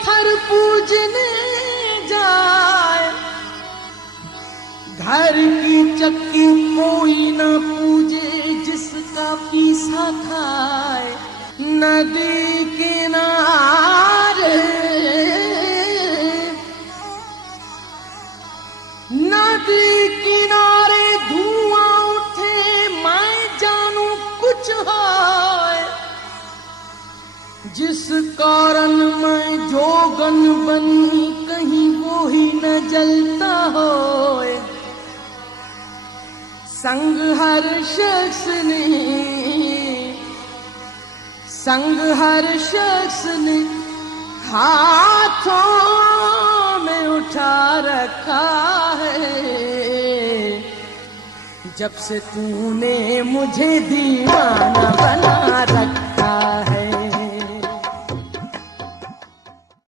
पत्थर पूजने जाए, घर की चक्की कोई न पूजे जिसका पीसा खाए। नदी किनारे, नदी किनारे धुआं उठे, मैं जानू कुछ है जिस कारण मैं जोगन बनी, कहीं वो ही न जलता होए। संग हर शख्स ने, संग हर शख्स ने हाथों में उठा रखा है। जब से तूने मुझे दीवाना बना रखा